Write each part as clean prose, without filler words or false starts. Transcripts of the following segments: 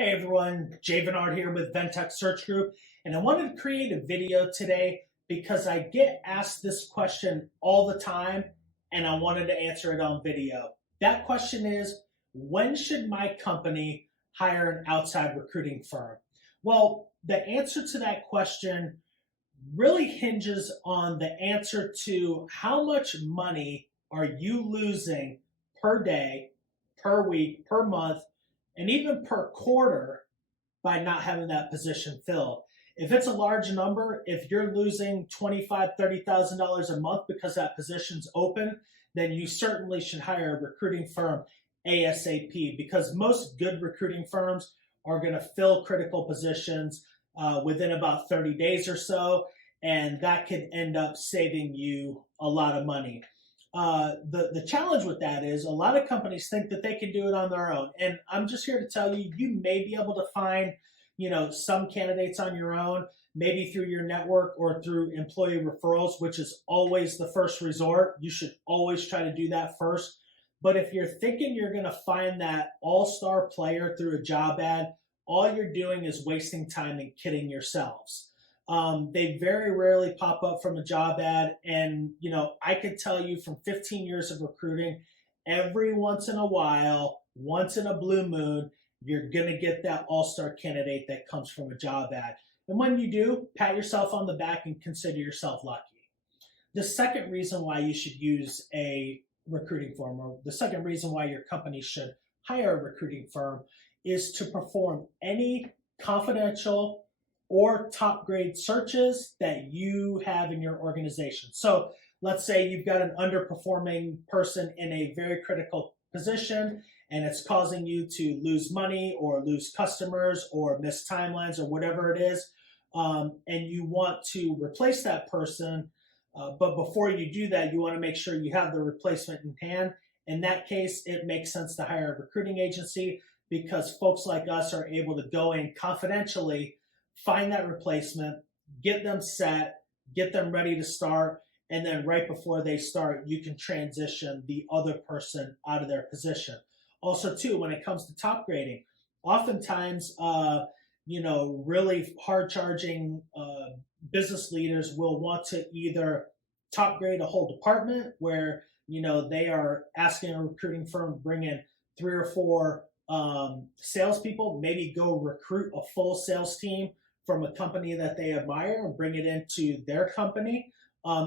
Hey everyone, Jay Vennard here with Ventech Search Group, and I wanted to create a video today because I get asked this question all the time and I wanted to answer it on video. That question is, when should my company hire an outside recruiting firm? Well, the answer to that question really hinges on the answer to how much money are you losing per day, per week, per month, and even per quarter by not having that position filled. If it's a large number, if you're losing $25,000, $30,000 a month because that position's open, then you certainly should hire a recruiting firm ASAP, because most good recruiting firms are going to fill critical positions within about 30 days or so, and that could end up saving you a lot of money. The challenge with that is a lot of companies think that they can do it on their own. And I'm just here to tell you, you may be able to find, some candidates on your own, maybe through your network or through employee referrals, which is always the first resort. You should always try to do that first. But if you're thinking you're going to find that all-star player through a job ad, all you're doing is wasting time and kidding yourselves. They very rarely pop up from a job ad. And, I could tell you from 15 years of recruiting, every once in a while, once in a blue moon, you're going to get that all-star candidate that comes from a job ad. And when you do, pat yourself on the back and consider yourself lucky. The second reason why you should use a recruiting firm, or the second reason why your company should hire a recruiting firm, is to perform any confidential or top grade searches that you have in your organization. So let's say you've got an underperforming person in a very critical position and it's causing you to lose money or lose customers or miss timelines or whatever it is, and you want to replace that person. But before you do that, you want to make sure you have the replacement in hand. In that case, it makes sense to hire a recruiting agency, because folks like us are able to go in confidentially, find that replacement, get them set, get them ready to start, and then right before they start, you can transition the other person out of their position. Also, too, when it comes to top grading, oftentimes, really hard-charging business leaders will want to either top grade a whole department where, they are asking a recruiting firm to bring in 3 or 4 salespeople, maybe go recruit a full sales team from a company that they admire and bring it into their company.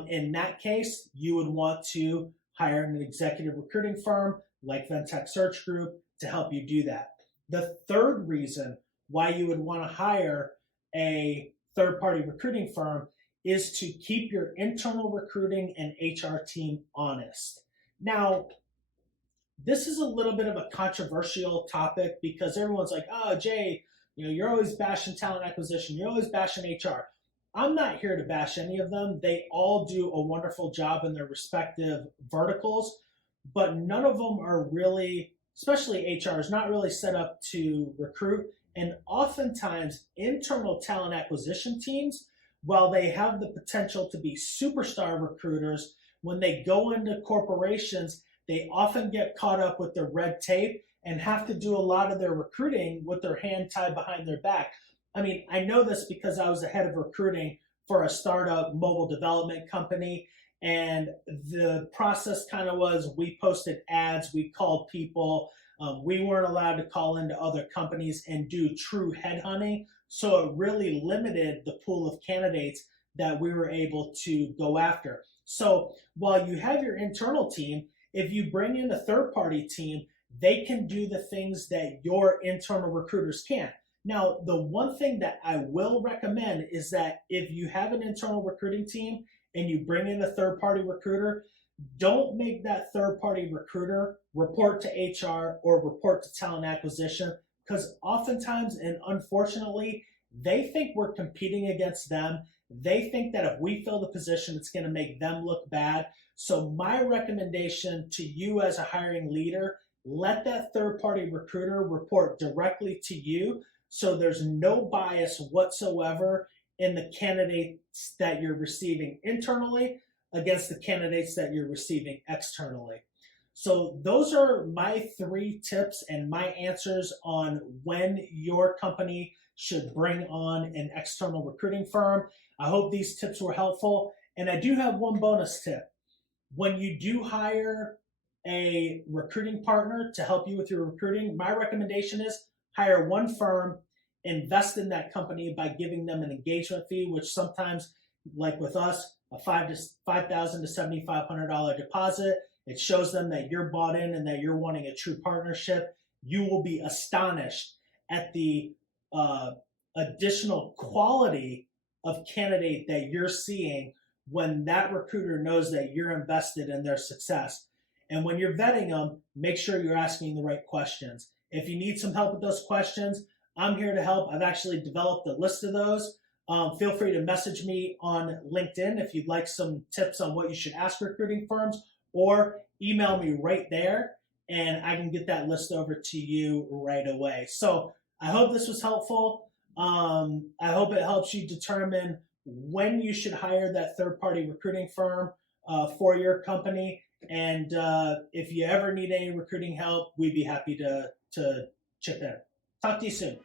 In that case, you would want to hire an executive recruiting firm like Ventech Search Group to help you do that. The third reason why you would want to hire a third-party recruiting firm is to keep your internal recruiting and HR team honest. Now, this is a little bit of a controversial topic because everyone's like, oh, Jay, you're always bashing talent acquisition. You're always bashing HR. I'm not here to bash any of them. They all do a wonderful job in their respective verticals, but none of them are really, especially HR, is not really set up to recruit. And oftentimes, internal talent acquisition teams, while they have the potential to be superstar recruiters, when they go into corporations, they often get caught up with the red tape and have to do a lot of their recruiting with their hand tied behind their back. I mean, I know this because I was the head of recruiting for a startup mobile development company. And the process kind of was, we posted ads, we called people. We weren't allowed to call into other companies and do true headhunting. So it really limited the pool of candidates that we were able to go after. So while you have your internal team, if you bring in a third-party team, they can do the things that your internal recruiters can't. Now, the one thing that I will recommend is that if you have an internal recruiting team and you bring in a third-party recruiter, don't make that third-party recruiter report to HR or report to talent acquisition, because oftentimes, and unfortunately, they think we're competing against them. They think that if we fill the position, it's going to make them look bad. So my recommendation to you as a hiring leader, let that third-party recruiter report directly to you, so there's no bias whatsoever in the candidates that you're receiving internally against the candidates that you're receiving externally. So those are my 3 tips and my answers on when your company should bring on an external recruiting firm. I hope these tips were helpful. And I do have one bonus tip. When you do hire a recruiting partner to help you with your recruiting, my recommendation is hire one firm, invest in that company by giving them an engagement fee, which sometimes, like with us, a $5,000 to $7,500 deposit. It shows them that you're bought in and that you're wanting a true partnership. You will be astonished at the additional quality of candidate that you're seeing when that recruiter knows that you're invested in their success. And when you're vetting them, make sure you're asking the right questions. If you need some help with those questions, I'm here to help. I've actually developed a list of those. Feel free to message me on LinkedIn if you'd like some tips on what you should ask recruiting firms, or email me right there and I can get that list over to you right away. So I hope this was helpful. I hope it helps you determine when you should hire that third-party recruiting firm for your company. And if you ever need any recruiting help, we'd be happy to chip in. Talk to you soon.